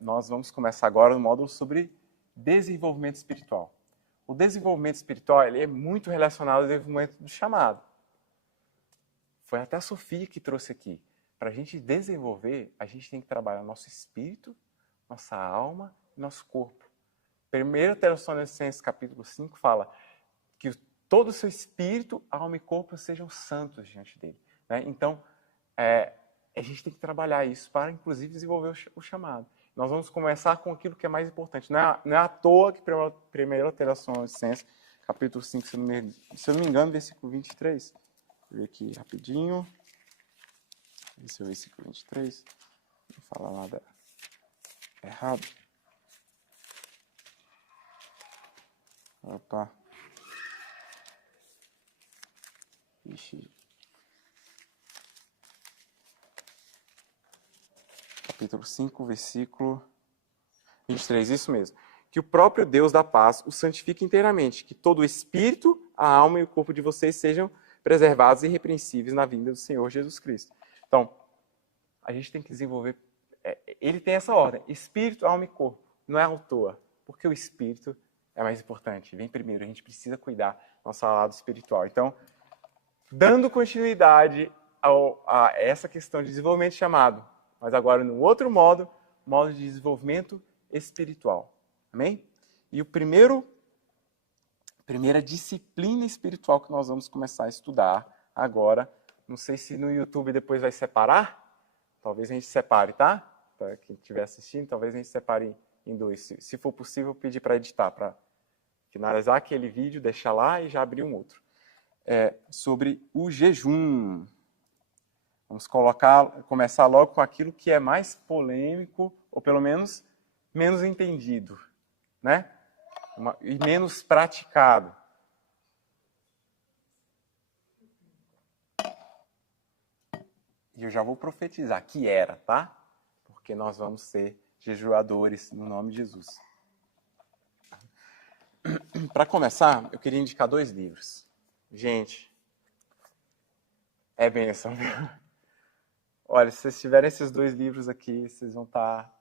nós vamos começar agora no módulo sobre desenvolvimento espiritual. O desenvolvimento espiritual ele é muito relacionado ao desenvolvimento do chamado. Foi até a Sofia que trouxe aqui. Para a gente desenvolver, a gente tem que trabalhar nosso espírito, nossa alma e nosso corpo. 1 Tessalonicenses capítulo 5 fala que todo o seu espírito, alma e corpo sejam santos diante dele. Né? Então, a gente tem que trabalhar isso para, inclusive, desenvolver o chamado. Nós vamos começar com aquilo que é mais importante. Não é à toa que 1 Tessalonicenses capítulo 5, se eu não me engano, versículo 23. Vou ver aqui rapidinho. Esse é o versículo 23. Não fala nada errado. Opa. Ixi. Capítulo 5, versículo 23. Isso mesmo. Que o próprio Deus da paz o santifique inteiramente. Que todo o espírito, a alma e o corpo de vocês sejam preservados e irrepreensíveis na vinda do Senhor Jesus Cristo. Então, a gente tem que desenvolver... ele tem essa ordem. Espírito, alma e corpo. Não é à toa. Porque o espírito é mais importante. Vem primeiro. A gente precisa cuidar do nosso lado espiritual. Então, dando continuidade a essa questão de desenvolvimento chamado, mas agora no outro modo de desenvolvimento espiritual. Amém? E primeira disciplina espiritual que nós vamos começar a estudar agora, não sei se no YouTube depois vai separar, talvez a gente separe, tá? Para quem estiver assistindo, talvez a gente separe em dois. Se for possível, eu pedir para editar, para finalizar aquele vídeo, deixar lá e já abrir um outro. Sobre o jejum. Vamos começar logo com aquilo que é mais polêmico, ou pelo menos menos entendido, né? E menos praticado. E eu já vou profetizar que era, tá? Porque nós vamos ser jejuadores no nome de Jesus. Para começar, eu queria indicar 2 livros. Gente, é bênção. Olha, se vocês tiverem esses 2 livros aqui, vocês vão estar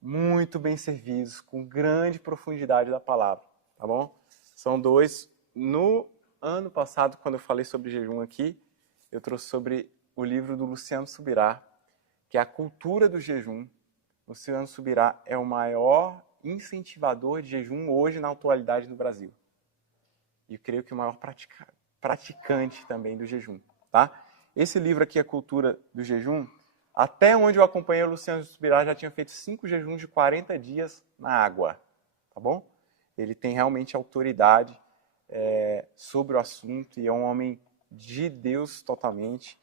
muito bem servidos, com grande profundidade da palavra, tá bom? São 2. No ano passado, quando eu falei sobre jejum aqui, eu trouxe sobre o livro do Luciano Subirá, que é A Cultura do Jejum. Luciano Subirá é o maior incentivador de jejum hoje na atualidade no Brasil. E eu creio que o maior praticante também do jejum, tá? Esse livro aqui, A Cultura do Jejum, até onde eu acompanhei, o Luciano Subirá já tinha feito 5 jejuns de 40 dias na água, tá bom? Ele tem realmente autoridade sobre o assunto e é um homem de Deus totalmente,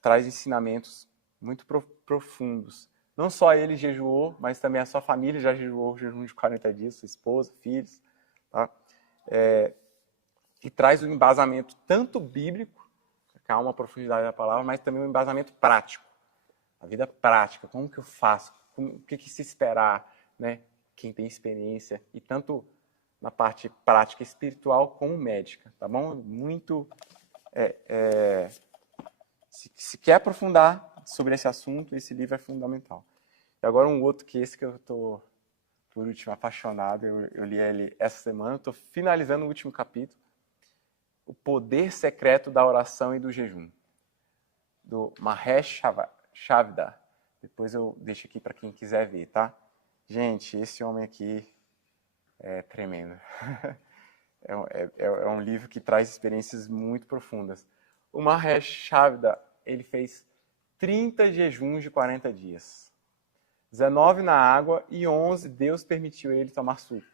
traz ensinamentos muito profundos. Não só ele jejuou, mas também a sua família já jejuou o jejum de 40 dias, sua esposa, filhos, tá? E traz um embasamento tanto bíblico, que há uma profundidade da palavra, mas também um embasamento prático. A vida prática, como que eu faço, o que se esperar, né? Quem tem experiência, e tanto na parte prática espiritual como médica, tá bom? Muito... Se quer aprofundar sobre esse assunto, esse livro é fundamental. E agora um outro que esse que eu estou, por último, apaixonado, eu li ele essa semana, estou finalizando o último capítulo, O Poder Secreto da Oração e do Jejum, do Mahesh Chavda. Depois eu deixo aqui para quem quiser ver, tá? Gente, esse homem aqui é tremendo. É um livro que traz experiências muito profundas. O Mahesh Chavda, ele fez 30 jejuns de 40 dias. 19 na água e 11 Deus permitiu ele tomar suco.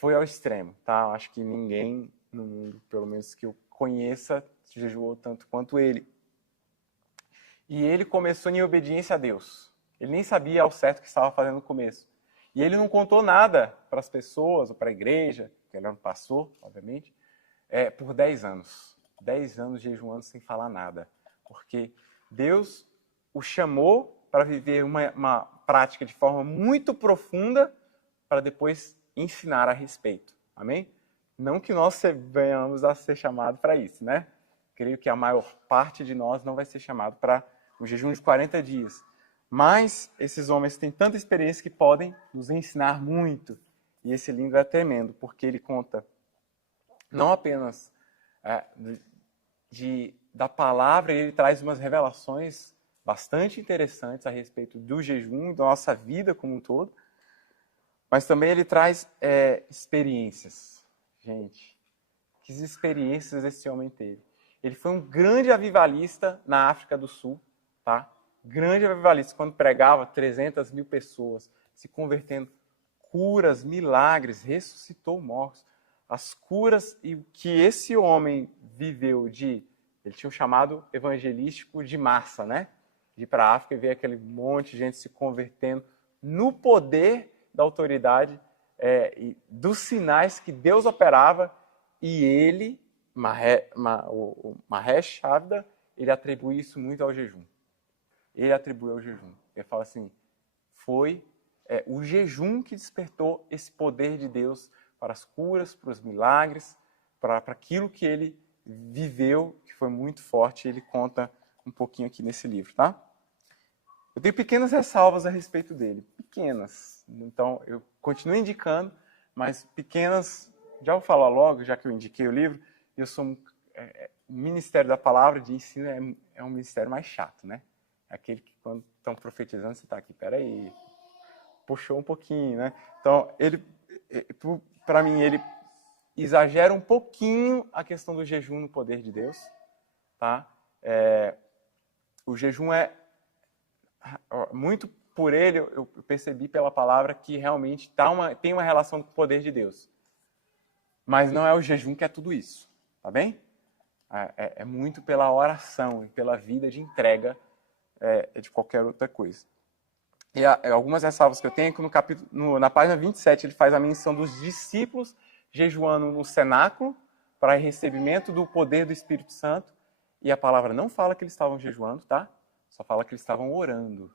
Foi ao extremo, tá? Eu acho que ninguém no mundo, pelo menos que eu conheça, jejuou tanto quanto ele. E ele começou em obediência a Deus. Ele nem sabia ao certo o que estava fazendo no começo. E ele não contou nada para as pessoas ou para a igreja, que ele era um pastor, obviamente, por 10 anos. 10 anos jejuando sem falar nada. Porque Deus o chamou para viver uma prática de forma muito profunda para depois ensinar a respeito. Amém? Não que nós venhamos a ser chamados para isso, né? Creio que a maior parte de nós não vai ser chamado para um jejum de 40 dias. Mas esses homens têm tanta experiência que podem nos ensinar muito. E esse livro é tremendo, porque ele conta não apenas da palavra, ele traz umas revelações bastante interessantes a respeito do jejum, da nossa vida como um todo, mas também ele traz experiências. Gente, que experiências esse homem teve. Ele foi um grande avivalista na África do Sul, tá? Grande avivalista, quando pregava 300 mil pessoas se convertendo, curas, milagres, ressuscitou mortos. As curas e o que esse homem viveu ele tinha um chamado evangelístico de massa, né? De ir para a África e ver aquele monte de gente se convertendo no poder da autoridade e dos sinais que Deus operava, e ele, o Mahesh Chavda, ele atribui isso muito ao jejum. Ele atribui ao jejum. Ele fala assim, foi o jejum que despertou esse poder de Deus para as curas, para os milagres, para aquilo que ele viveu, que foi muito forte. Ele conta um pouquinho aqui nesse livro, tá? Eu tenho pequenas ressalvas a respeito dele, pequenas. Então, eu continuo indicando, mas pequenas, já vou falar logo, já que eu indiquei o livro, eu sou o Ministério da Palavra de Ensino é um ministério mais chato, né? É aquele que quando estão profetizando, você está aqui, peraí, puxou um pouquinho, né? Então, para mim, ele exagera um pouquinho a questão do jejum no poder de Deus, tá? O jejum muito por ele, eu percebi pela palavra que realmente tem uma relação com o poder de Deus. Mas não é o jejum que é tudo isso, tá bem? É muito pela oração e pela vida de entrega de qualquer outra coisa. E algumas ressalvas que eu tenho é que na página 27 ele faz a menção dos discípulos jejuando no cenáculo para recebimento do poder do Espírito Santo. E a palavra não fala que eles estavam jejuando, tá? Só fala que eles estavam orando.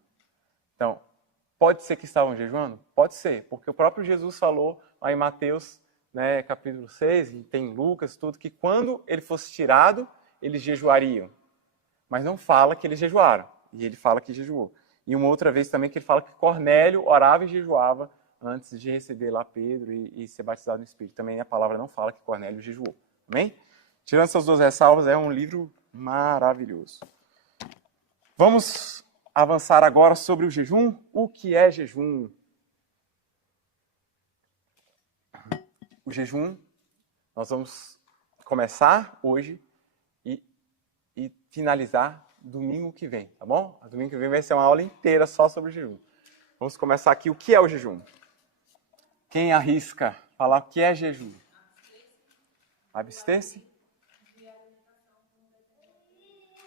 Então, pode ser que estavam jejuando? Pode ser, porque o próprio Jesus falou lá em Mateus, né, capítulo 6, e tem Lucas, tudo, que quando ele fosse tirado, eles jejuariam. Mas não fala que eles jejuaram. E ele fala que jejuou. E uma outra vez também que ele fala que Cornélio orava e jejuava antes de receber lá Pedro e ser batizado no Espírito. Também a palavra não fala que Cornélio jejuou. Amém? Tirando essas duas ressalvas, é um livro maravilhoso. Vamos avançar agora sobre o jejum. O que é jejum? O jejum, nós vamos começar hoje e finalizar domingo que vem, tá bom? Domingo que vem vai ser uma aula inteira só sobre o jejum. Vamos começar aqui. O que é o jejum? Quem arrisca falar o que é jejum? Abster-se?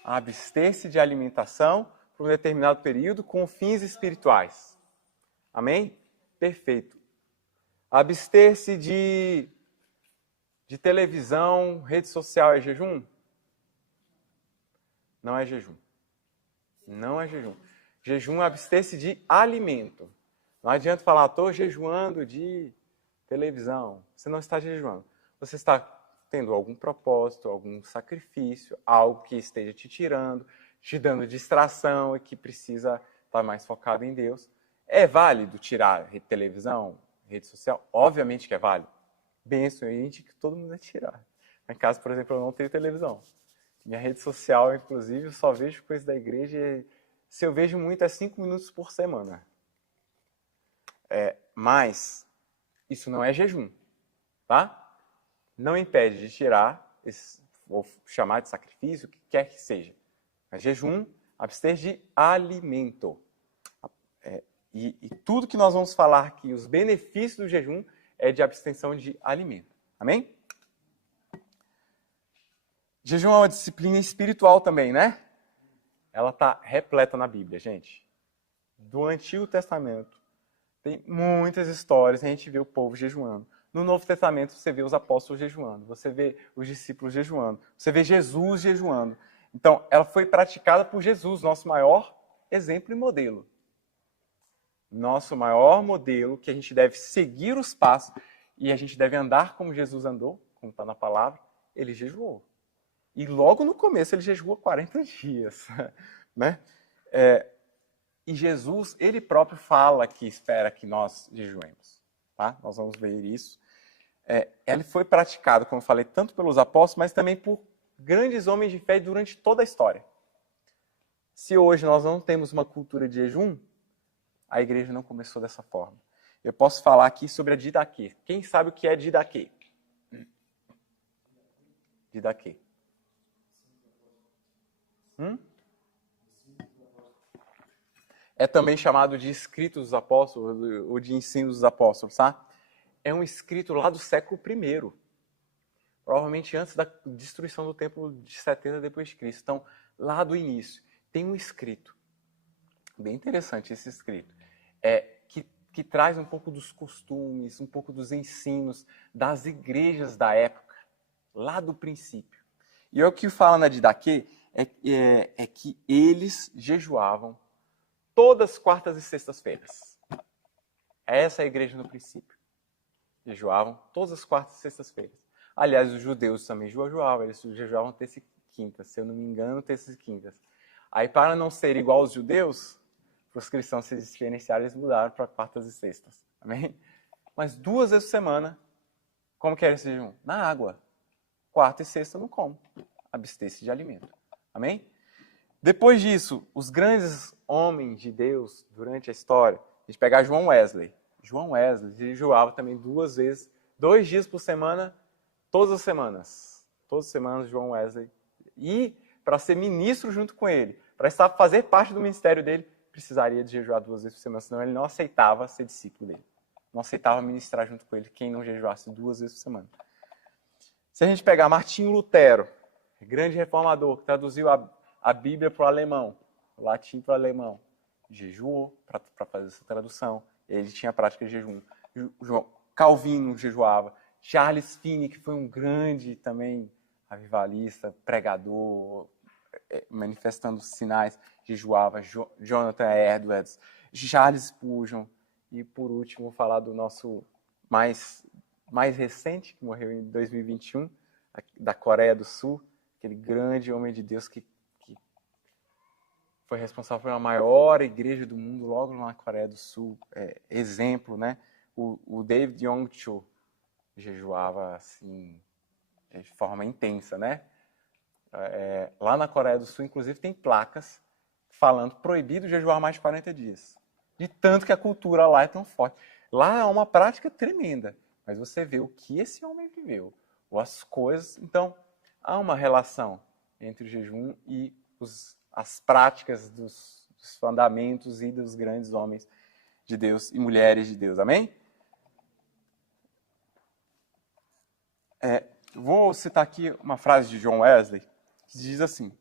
Abster-se de alimentação por um determinado período com fins espirituais. Amém? Perfeito. Abster-se de televisão, rede social é jejum? Não é jejum. Não é jejum. Jejum é abster-se de alimento. Não adianta falar, estou jejuando de televisão. Você não está jejuando. Você está tendo algum propósito, algum sacrifício, algo que esteja te tirando, te dando distração e que precisa estar mais focado em Deus. É válido tirar televisão, rede social? Obviamente que é válido. Benção, e a gente que todo mundo vai tirar. Em casa, por exemplo, eu não tenho televisão. Minha rede social, inclusive, eu só vejo coisa da igreja. Se eu vejo muito, é 5 minutos por semana. Mas isso não é jejum, tá? Não impede de tirar, ou chamar de sacrifício, o que quer que seja. Mas jejum, abster de alimento. E tudo que nós vamos falar aqui, os benefícios do jejum, é de abstenção de alimento. Amém? Jejum é uma disciplina espiritual também, né? Ela está repleta na Bíblia, gente. Do Antigo Testamento, tem muitas histórias, a gente vê o povo jejuando. No Novo Testamento, você vê os apóstolos jejuando, você vê os discípulos jejuando, você vê Jesus jejuando. Então, ela foi praticada por Jesus, nosso maior exemplo e modelo. Nosso maior modelo, que a gente deve seguir os passos e a gente deve andar como Jesus andou, como está na palavra, ele jejuou. E logo no começo ele jejuou 40 dias. Né? E Jesus, ele próprio fala que espera que nós jejuemos. Tá? Nós vamos ver isso. Ele foi praticado, como eu falei, tanto pelos apóstolos, mas também por grandes homens de fé durante toda a história. Se hoje nós não temos uma cultura de jejum, a igreja não começou dessa forma. Eu posso falar aqui sobre a didaquê. Quem sabe o que é didaquê? Didaquê. É também chamado de escrito dos apóstolos, ou de ensino dos apóstolos, tá? É um escrito lá do século I. Provavelmente antes da destruição do templo de 70 depois de Cristo. Então, lá do início, tem um escrito. Bem interessante esse escrito. Que traz um pouco dos costumes, um pouco dos ensinos das igrejas da época, lá do princípio. E o que fala na Didaquê é que eles jejuavam todas as quartas e sextas-feiras. Essa é a igreja no princípio. Jejuavam todas as quartas e sextas-feiras. Aliás, os judeus também jejuavam, eles jejuavam terça e quinta, se eu não me engano, terça e quintas. Aí, para não ser igual aos judeus, para os cristãos se diferenciarem, eles mudaram para quartas e sextas. Amém? Mas 2 vezes por semana, como que era esse jejum? Na água. Quarta e sexta não como. Abster-se de alimento. Amém? Depois disso, os grandes homens de Deus durante a história, a gente pegar João Wesley. João Wesley jejuava também 2 vezes, 2 dias por semana, todas as semanas. Todas as semanas, João Wesley. E para ser ministro junto com ele, para fazer parte do ministério dele, precisaria de jejuar 2 vezes por semana, senão ele não aceitava ser discípulo dele. Não aceitava ministrar junto com ele quem não jejuasse 2 vezes por semana. Se a gente pegar Martinho Lutero, grande reformador, que traduziu a Bíblia para o alemão, o latim para o alemão, jejuou para fazer essa tradução. Ele tinha a prática de jejum. Calvino jejuava. Charles Finney, que foi um grande também avivalista, pregador, manifestando sinais, jejuava. Jonathan Edwards, Charles Spurgeon. E, por último, vou falar do nosso mais recente, que morreu em 2021, da Coreia do Sul, aquele grande homem de Deus que foi responsável pela maior igreja do mundo, logo na Coreia do Sul. Exemplo, né? O David Yong-cho jejuava assim, de forma intensa, né? Lá na Coreia do Sul, inclusive, tem placas falando proibido jejuar mais de 40 dias. De tanto que a cultura lá é tão forte. Lá é uma prática tremenda, mas você vê o que esse homem viveu, ou as coisas. Então, há uma relação entre o jejum e as práticas dos fundamentos e dos grandes homens de Deus e mulheres de Deus. Amém? Vou citar aqui uma frase de John Wesley, que diz assim: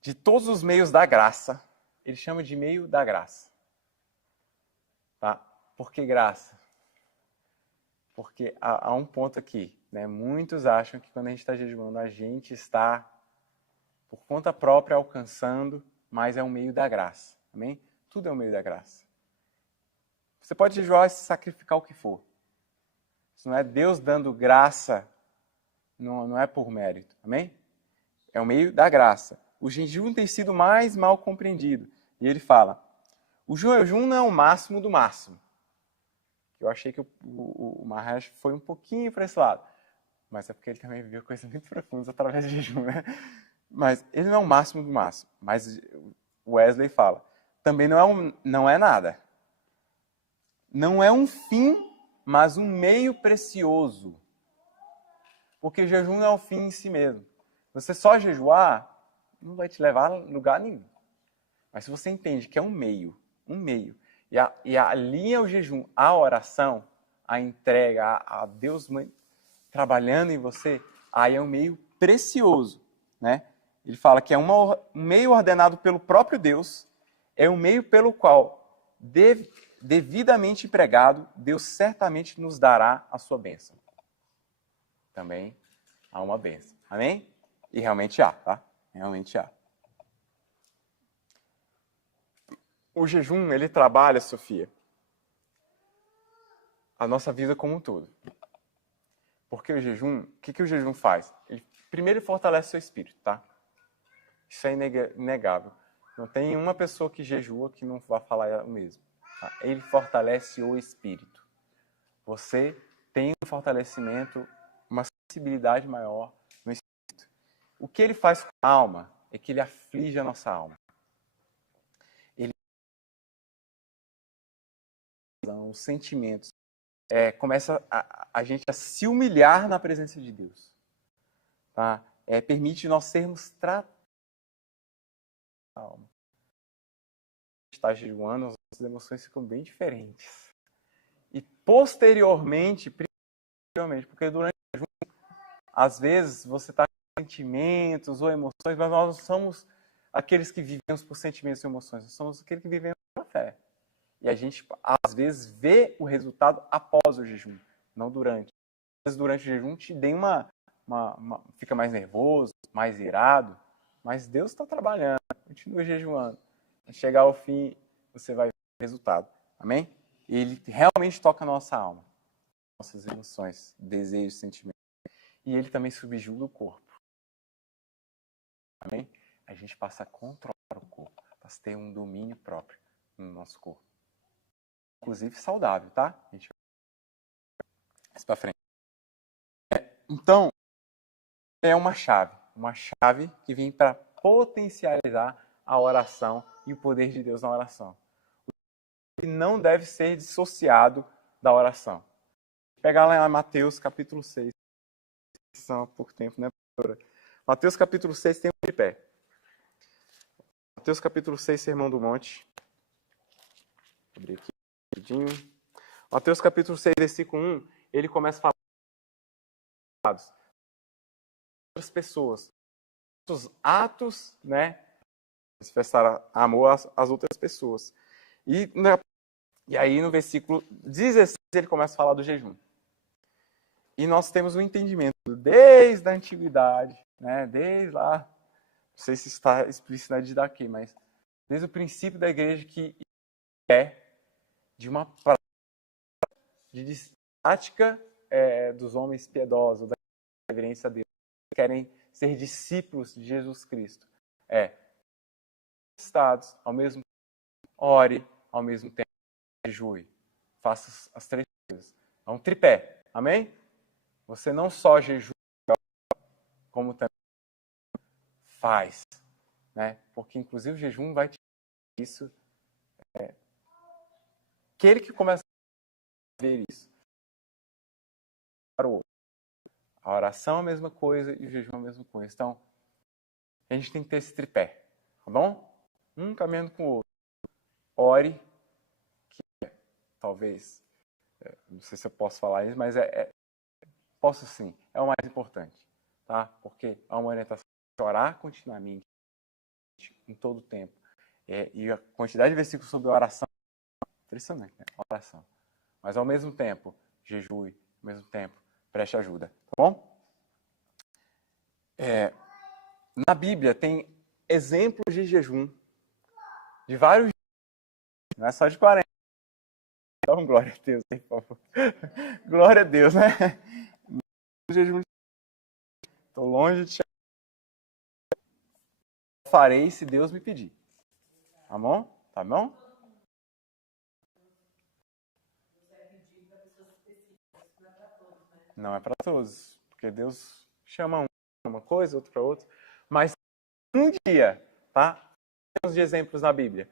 de todos os meios da graça, ele chama de meio da graça. Tá? Por que graça? Porque há um ponto aqui, né? Muitos acham que quando a gente está jejuando, a gente está, por conta própria, alcançando, mas é um meio da graça. Amém? Tudo é um meio da graça. Você pode jejuar e sacrificar o que for. Se não é Deus dando graça, não é por mérito. Amém? É o meio da graça. O jejum tem sido mais mal compreendido. E ele fala, o jejum não é o máximo do máximo. Eu achei que o Maharaj foi um pouquinho para esse lado. Mas é porque ele também viveu coisas muito profundas através do jejum, né? Mas ele não é o máximo do máximo. Mas Wesley fala, também não é nada. Não é um fim, mas um meio precioso. Porque o jejum não é o fim em si mesmo. Você só jejuar não vai te levar a lugar nenhum. Mas se você entende que é um meio, e alinha o jejum à oração, à entrega, a Deus trabalhando em você, aí é um meio precioso, né? Ele fala que é um meio ordenado pelo próprio Deus, é um meio pelo qual, devidamente empregado, Deus certamente nos dará a sua bênção. Também há uma bênção. Amém? E realmente há, tá? Realmente há. O jejum, ele trabalha, Sofia, a nossa vida como um todo. Porque o jejum, o que o jejum faz? Primeiro, ele fortalece o seu espírito, tá? Isso é inegável. Não tem uma pessoa que jejua que não vai falar o mesmo. Tá? Ele fortalece o espírito. Você tem um fortalecimento, uma sensibilidade maior no espírito. O que ele faz com a alma é que ele aflige a nossa alma. Os sentimentos. Começa a gente a se humilhar na presença de Deus. Tá? Permite nós sermos tratados. A alma. Está jejuando, as nossas emoções ficam bem diferentes. E posteriormente, porque durante o jejum, às vezes você está com sentimentos ou emoções, mas nós não somos aqueles que vivemos por sentimentos e emoções, nós somos aqueles que vivemos pela fé. E a gente, às vezes, vê o resultado após o jejum, não durante. Às vezes, durante o jejum, te dê fica mais nervoso, mais irado, mas Deus está trabalhando, continua jejuando. Chegar ao fim, você vai ver o resultado. Amém? Ele realmente toca a nossa alma, nossas emoções, desejos, sentimentos. E ele também subjuga o corpo. Amém? A gente passa a controlar o corpo, passa a ter um domínio próprio no nosso corpo. Inclusive saudável, tá? A gente vai mais para frente. Então, é uma chave que vem para potencializar a oração e o poder de Deus na oração. E não deve ser dissociado da oração. Vou pegar lá em Mateus capítulo 6. São há pouco tempo, né, professora? Mateus capítulo 6 tem um tripé. Mateus capítulo 6, Sermão do Monte. Vou abrir aqui rapidinho. Mateus capítulo 6, versículo 1, ele começa a falar outras pessoas. Os atos, né? Manifestar amor às outras pessoas. E aí no versículo 16 ele começa a falar do jejum. E nós temos um entendimento desde a antiguidade, né? Desde lá, não sei se está explícito na Didaquê, mas desde o princípio da igreja que é de uma prática de prática dos homens piedosos, da reverência a Deus, que querem ser discípulos de Jesus Cristo. Estados, ao mesmo tempo, ore, ao mesmo tempo, jejue. Faça as três coisas. É um tripé. Amém? Você não só jejua, como também faz. Né? Porque, inclusive, o jejum vai te dar isso. Aquele que começa a ver isso. A oração é a mesma coisa e o jejum é a mesma coisa. Então, a gente tem que ter esse tripé. Tá bom? Um caminhando com o outro. Ore, que talvez, não sei se eu posso falar isso, mas posso sim, é o mais importante, tá? Porque há uma orientação de orar continuamente, em todo o tempo. E a quantidade de versículos sobre oração, impressionante, né? Oração. Mas ao mesmo tempo, jejue, ao mesmo tempo, preste ajuda, tá bom? Na Bíblia tem exemplos de jejum, de vários dias, não é só de 40. Então, glória a Deus, por favor. Glória a Deus, né? Estou longe de chegar. Farei se Deus me pedir. Tá bom? Tá bom? Não é para todos, porque Deus chama uma coisa, outra para outra. Mas um dia, tá? Temos de exemplos na Bíblia.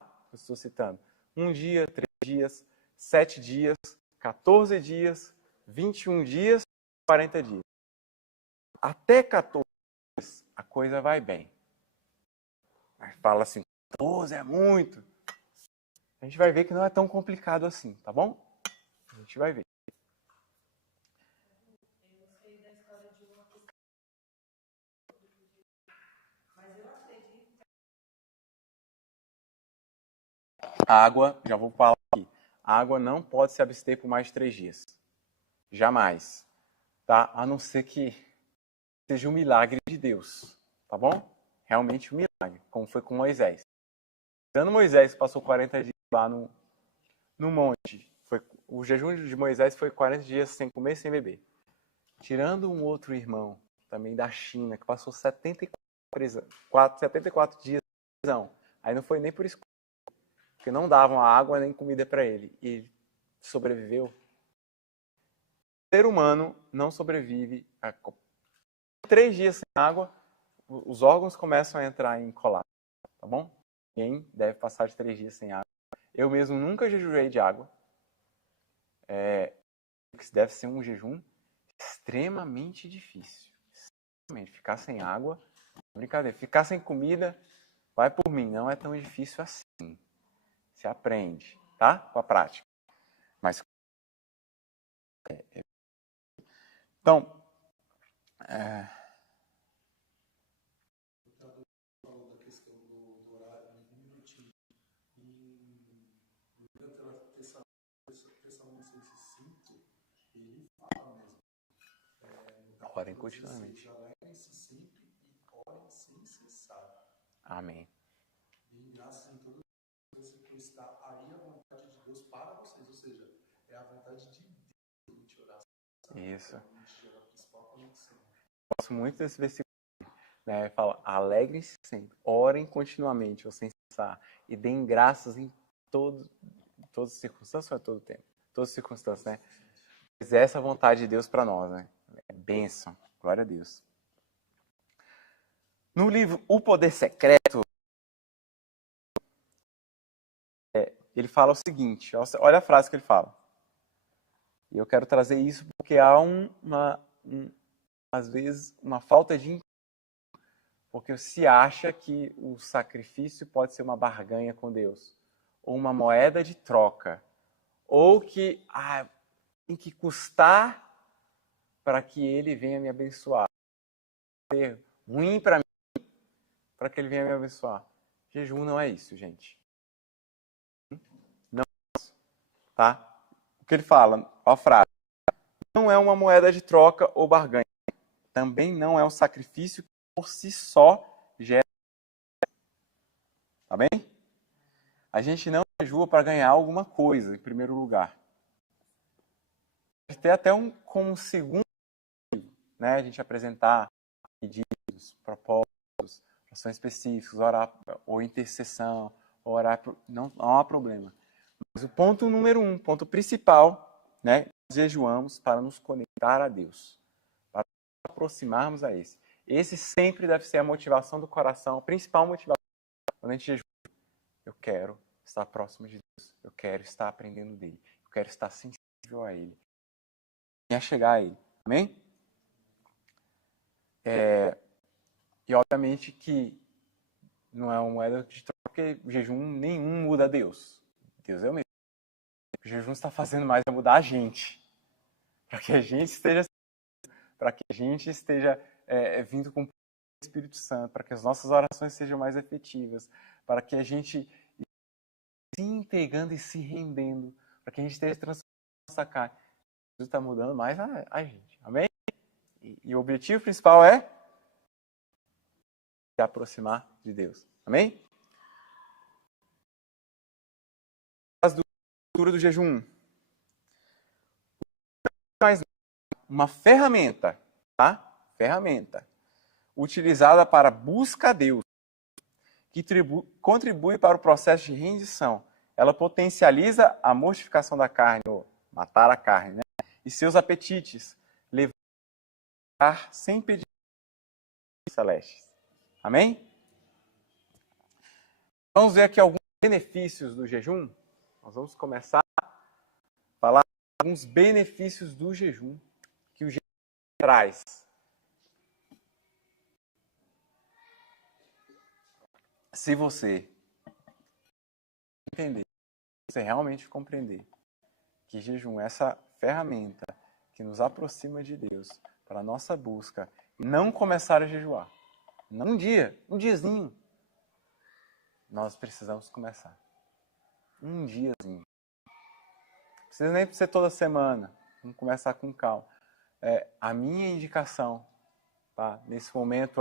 Eu estou citando. 1 dia, 3 dias, 7 dias, 14 dias, 21 dias, 40 dias. Até 14 dias, a coisa vai bem. Mas fala assim, 14 é muito. A gente vai ver que não é tão complicado assim, tá bom? A gente vai ver. A água, já vou falar aqui, a água não pode se abster por mais de 3 dias. Jamais. Tá? A não ser que seja um milagre de Deus. Tá bom? Realmente um milagre, como foi com Moisés. Quando Moisés passou 40 dias lá no monte, o jejum de Moisés foi 40 dias sem comer e sem beber. Tirando um outro irmão, também da China, que passou 74 prisão, 74 dias de prisão. Aí não foi nem por escolha, porque não davam água nem comida para ele. E ele sobreviveu. O ser humano não sobrevive a 3 dias sem água, os órgãos começam a entrar em colapso, tá bom? Ninguém deve passar de 3 dias sem água. Eu mesmo nunca jejuei de água. Deve ser um jejum extremamente difícil. Extremamente. Ficar sem água, brincadeira. Ficar sem comida, vai por mim, não é tão difícil assim. Se aprende, tá? Com a prática. Mas então, falou da questão do horário, um minutinho. Em Tessalonicenses 5, ele fala mesmo. orem continuamente. Alegrem-se sempre e orem sem cessar. Amém. E graças em todas as coisas que está aí a vontade de Deus para vocês. Ou seja, é a vontade de Deus que a gente orar. Isso. A gente gera a principal conexão. Gosto muito desse versículo. Né? Fala, alegrem-se sempre, orem continuamente, ou sem cessar, e deem graças em todas as circunstâncias ou é todo o tempo? Todas as circunstâncias, né? Mas essa é a vontade de Deus para nós, né? É bênção, glória a Deus. No livro O Poder Secreto, ele fala o seguinte, olha a frase que ele fala. E eu quero trazer isso porque há às vezes, uma falta de porque se acha que o sacrifício pode ser uma barganha com Deus, ou uma moeda de troca, ou que tem que custar para que Ele venha me abençoar. Ser ruim para mim, para que Ele venha me abençoar. Jejum não é isso, gente. Não é isso, tá? O que ele fala, a frase, não é uma moeda de troca ou barganha. Também não é um sacrifício que por si só gera. Tá bem? A gente não jejua para ganhar alguma coisa, em primeiro lugar. Pode ter até como segundo, né, a gente apresentar pedidos, propósitos, orações específicas, orar ou intercessão, orar, não há problema. Mas o ponto número 1, ponto principal, né, nós jejuamos para nos conectar a Deus, para nos aproximarmos a esse. Esse sempre deve ser a motivação do coração, a principal motivação quando a gente jejua. Eu quero estar próximo de Deus, eu quero estar aprendendo dele, eu quero estar sensível a ele, e chegar a ele. Amém? E obviamente que não é uma moeda de troca, porque jejum nenhum muda Deus. Deus é o mesmo. O jejum está fazendo mais é mudar a gente. Para que a gente esteja vindo com o Espírito Santo, para que as nossas orações sejam mais efetivas, para que a gente se entregando e se rendendo, para que a gente esteja transformando nossa carne. Jesus está mudando mais a gente. Amém? E o objetivo principal é se aproximar de Deus. Amém? As do cultura do jejum. Mais uma ferramenta, tá? Ferramenta utilizada para busca a Deus, que contribui para o processo de rendição. Ela potencializa a mortificação da carne, ou matar a carne, né? E seus apetites, levar sem pedir celestes. Amém? Vamos ver aqui alguns benefícios do jejum. Nós vamos começar a falar alguns benefícios do jejum que o jejum traz. Se você entender, se você realmente compreender que jejum é essa ferramenta que nos aproxima de Deus para a nossa busca, não começar a jejuar. Não um dia, um diazinho. Nós precisamos começar. Um diazinho. Não precisa nem ser toda semana. Vamos começar com calma. A minha indicação, tá, nesse momento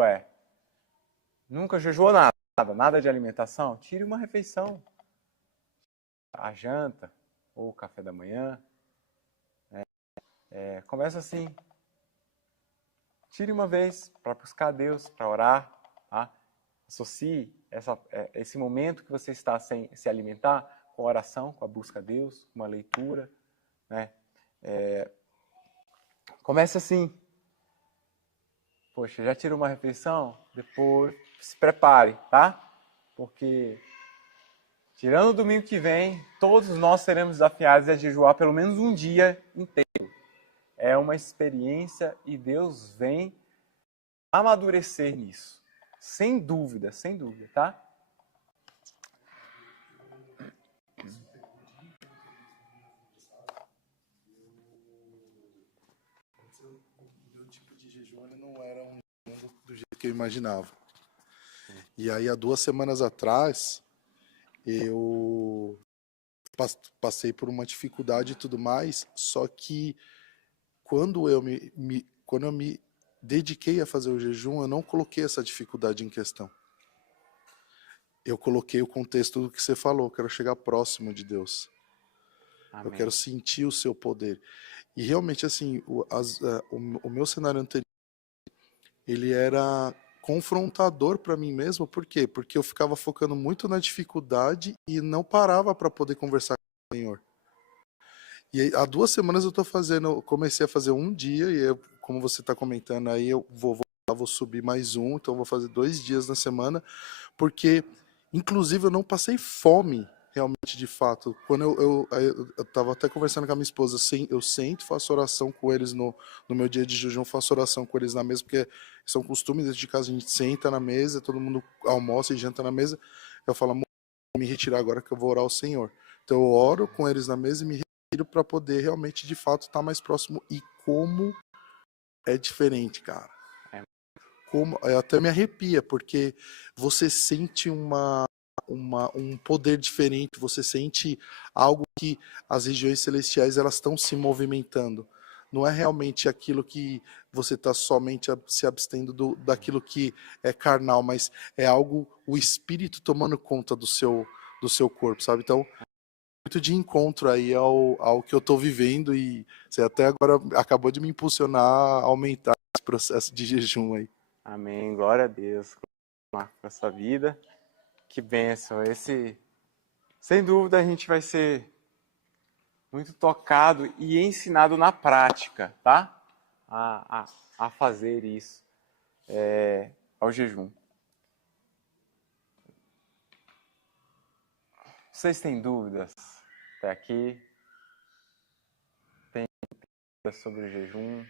nunca jejuou nada de alimentação? Tire uma refeição. A janta ou o café da manhã. Começa assim. Tire uma vez para buscar a Deus, para orar. Tá? Associe esse momento que você está sem se alimentar com a oração, com a busca a Deus, com uma leitura. Né? Comece assim. Poxa, já tirou uma refeição? Depois se prepare, tá? Porque tirando o domingo que vem, todos nós seremos desafiados a jejuar pelo menos um dia inteiro. É uma experiência e Deus vem amadurecer nisso. Sem dúvida, tá? O meu tipo de jejum ele não era um jejum do jeito que eu imaginava. E aí, há 2 semanas atrás, eu passei por uma dificuldade e tudo mais, só que quando eu me dediquei a fazer o jejum, eu não coloquei essa dificuldade em questão. Eu coloquei o contexto do que você falou, eu quero chegar próximo de Deus. Amém. Eu quero sentir o seu poder. E realmente, assim, o meu cenário anterior, ele era confrontador para mim mesmo. Por quê? Porque eu ficava focando muito na dificuldade e não parava para poder conversar com o Senhor. E aí, há 2 semanas eu comecei a fazer um dia, e eu, como você está comentando aí, eu vou subir mais um, então eu vou fazer 2 dias na semana, porque, inclusive, eu não passei fome, realmente, de fato. Quando eu tava até conversando com a minha esposa, eu sento, faço oração com eles no meu dia de jejum, faço oração com eles na mesa, porque são costumes dentro de casa, a gente senta na mesa, todo mundo almoça e janta na mesa. Eu falo, amor, vou me retirar agora que eu vou orar ao Senhor. Então eu oro com eles na mesa e me retiro para poder realmente, de fato, estar mais próximo. E como é diferente, cara. Até me arrepia, porque você sente um poder diferente, você sente algo que as regiões celestiais elas estão se movimentando. Não é realmente aquilo que você está somente se abstendo daquilo que é carnal, mas é algo, o espírito tomando conta do seu corpo, sabe? Então, muito de encontro aí ao que eu estou vivendo, e você até agora acabou de me impulsionar a aumentar esse processo de jejum aí. Amém. Glória a Deus. Marco para sua vida. Que bênção. Sem dúvida, a gente vai ser muito tocado e ensinado na prática, tá? A fazer isso ao jejum. Vocês têm dúvidas até aqui? Tem dúvidas sobre o jejum?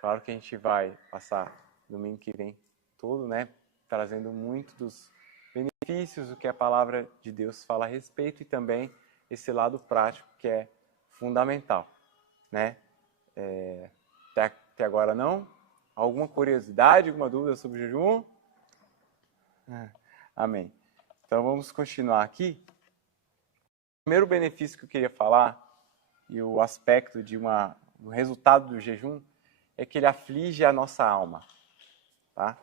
Claro que a gente vai passar domingo que vem todo, né? Trazendo muito dos benefícios do que a palavra de Deus fala a respeito e também esse lado prático que é fundamental, né? Até agora não? Alguma curiosidade, alguma dúvida sobre o jejum? Amém. Então vamos continuar aqui. O primeiro benefício que eu queria falar e o aspecto do resultado do jejum é que ele aflige a nossa alma, tá?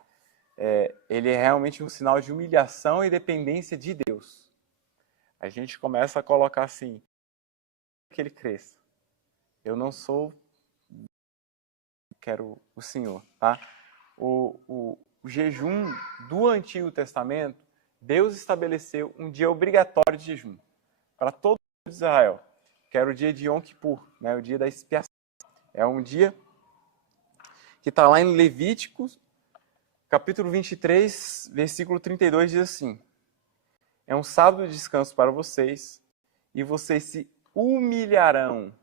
Ele é realmente um sinal de humilhação e dependência de Deus. A gente começa a colocar assim, que ele cresça. Eu não sou, quero o Senhor, tá? O jejum do Antigo Testamento, Deus estabeleceu um dia obrigatório de jejum para todo o povo de Israel, que era o dia de Yom Kippur, né? O dia da expiação. É um dia que está lá em Levíticos, capítulo 23, versículo 32, diz assim: é um sábado de descanso para vocês, e vocês se humilharão.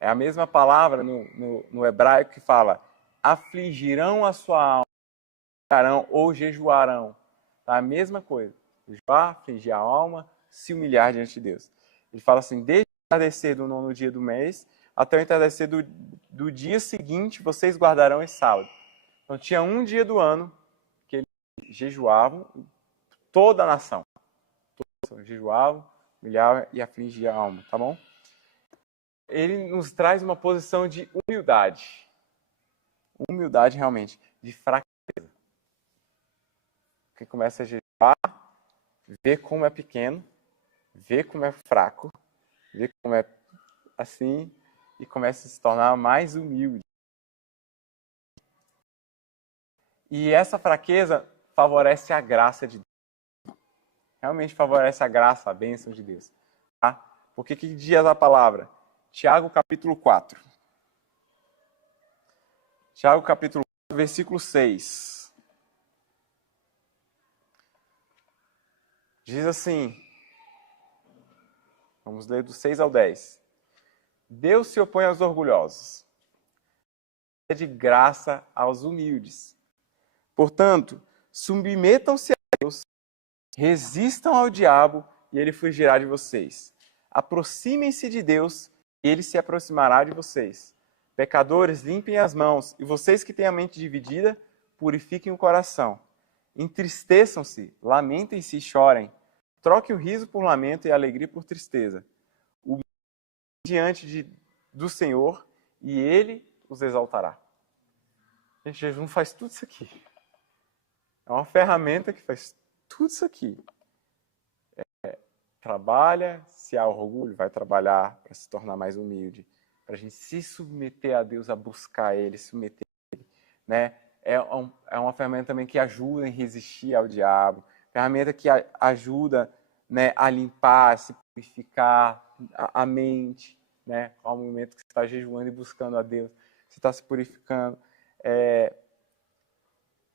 É a mesma palavra no hebraico que fala: afligirão a sua alma, humilharão ou jejuarão. Tá? A mesma coisa. Jejuar, afligir a alma, se humilhar diante de Deus. Ele fala assim: desde o entardecer do 9º dia do mês até o entardecer do dia seguinte, vocês guardarão esse sábado. Então tinha um dia do ano que eles jejuavam, toda a nação. Jejuavam, humilhavam e afligiam a alma, tá bom? Ele nos traz uma posição de humildade. Humildade realmente, de fraqueza. Quem começa a jejuar, vê como é pequeno, vê como é fraco, vê como é assim, e começa a se tornar mais humilde. E essa fraqueza favorece a graça de Deus. Realmente favorece a graça, a bênção de Deus. Tá? Porque que diz a palavra? Tiago capítulo 4. Tiago capítulo 4, versículo 6. Diz assim, vamos ler do 6 ao 10. Deus se opõe aos orgulhosos, é de graça aos humildes. Portanto, submetam-se a Deus, resistam ao diabo e ele fugirá de vocês. Aproximem-se de Deus e ele se aproximará de vocês. Pecadores, limpem as mãos, e vocês que têm a mente dividida, purifiquem o coração. Entristeçam-se, lamentem-se e chorem. Troque o riso por lamento e a alegria por tristeza. O diante do Senhor e Ele os exaltará. Gente, jejum faz tudo isso aqui. É uma ferramenta que faz tudo isso aqui. Trabalha, se há orgulho, vai trabalhar para se tornar mais humilde. Para a gente se submeter a Deus, a buscar Ele, submeter a Ele. Né? É uma ferramenta também que ajuda em resistir ao diabo. Ferramenta que ajuda, né, a limpar, a se purificar a mente. Né? Ao momento que você está jejuando e buscando a Deus, você está se purificando.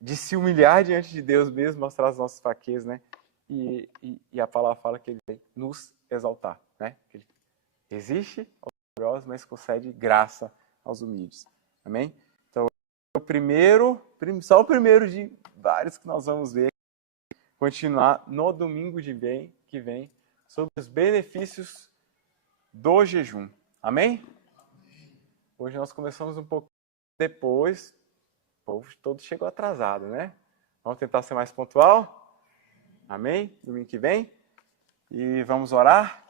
De se humilhar diante de Deus mesmo, mostrar as nossas fraquezas, né? E a palavra fala que Ele vem nos exaltar, né? Que Ele resiste aos orgulhosos, mas concede graça aos humildes. Amém? Então, só o primeiro de vários que nós vamos ver, continuar no domingo que vem, sobre os benefícios do jejum. Amém? Hoje nós começamos um pouco depois. O povo todo chegou atrasado, né? Vamos tentar ser mais pontual? Amém? Domingo que vem. E vamos orar?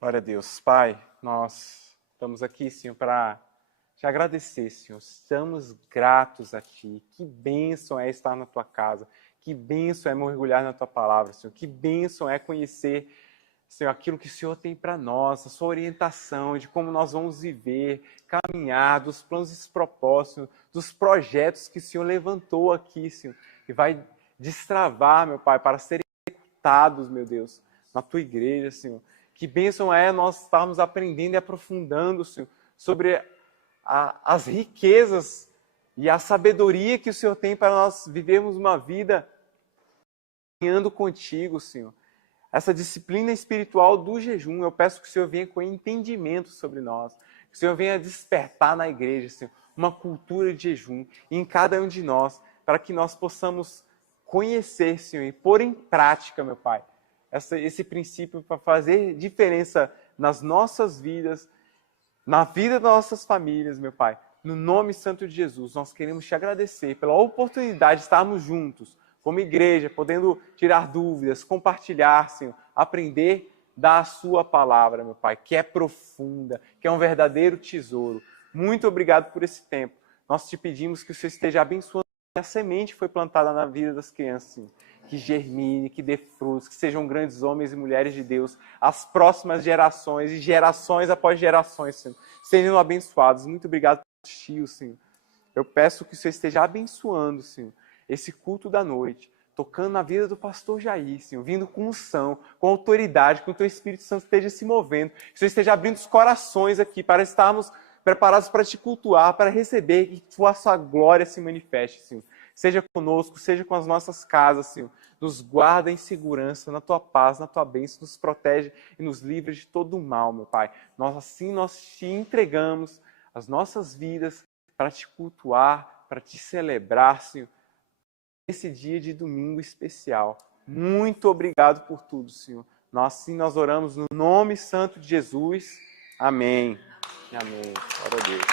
Glória a Deus. Pai, nós estamos aqui, Senhor, para te agradecer, Senhor. Estamos gratos a Ti. Que bênção é estar na Tua casa. Que bênção é mergulhar na Tua palavra, Senhor. Que bênção é conhecer, Senhor, aquilo que o Senhor tem para nós, a sua orientação de como nós vamos viver, caminhar, dos planos e propósitos, dos projetos que o Senhor levantou aqui, Senhor, que vai destravar, meu Pai, para serem executados, meu Deus, na Tua igreja, Senhor. Que bênção é nós estarmos aprendendo e aprofundando, Senhor, sobre as riquezas e a sabedoria que o Senhor tem para nós vivermos uma vida caminhando contigo, Senhor. Essa disciplina espiritual do jejum, eu peço que o Senhor venha com entendimento sobre nós, que o Senhor venha despertar na igreja, Senhor, uma cultura de jejum em cada um de nós, para que nós possamos conhecer, Senhor, e pôr em prática, meu Pai, esse princípio para fazer diferença nas nossas vidas, na vida das nossas famílias, meu Pai. No nome santo de Jesus, nós queremos te agradecer pela oportunidade de estarmos juntos, como igreja, podendo tirar dúvidas, compartilhar, Senhor, aprender da sua palavra, meu Pai, que é profunda, que é um verdadeiro tesouro. Muito obrigado por esse tempo. Nós te pedimos que o Senhor esteja abençoando a semente que foi plantada na vida das crianças, Senhor. Que germine, que dê frutos, que sejam grandes homens e mulheres de Deus, as próximas gerações e gerações após gerações, Senhor, sendo abençoados. Muito obrigado por ti, Senhor. Eu peço que o Senhor esteja abençoando, Senhor, esse culto da noite, tocando na vida do pastor Jair, Senhor, vindo com unção, com autoridade, que o Teu Espírito Santo esteja se movendo, que o Senhor esteja abrindo os corações aqui, para estarmos preparados para Te cultuar, para receber, que a Sua glória se manifeste, Senhor. Seja conosco, seja com as nossas casas, Senhor. Nos guarda em segurança, na Tua paz, na Tua bênção, nos protege e nos livra de todo o mal, meu Pai. Nós Te entregamos as nossas vidas para Te cultuar, para Te celebrar, Senhor, esse dia de domingo especial. Muito obrigado por tudo, Senhor. Nós oramos no nome santo de Jesus. Amém. Amém. Glória a Deus.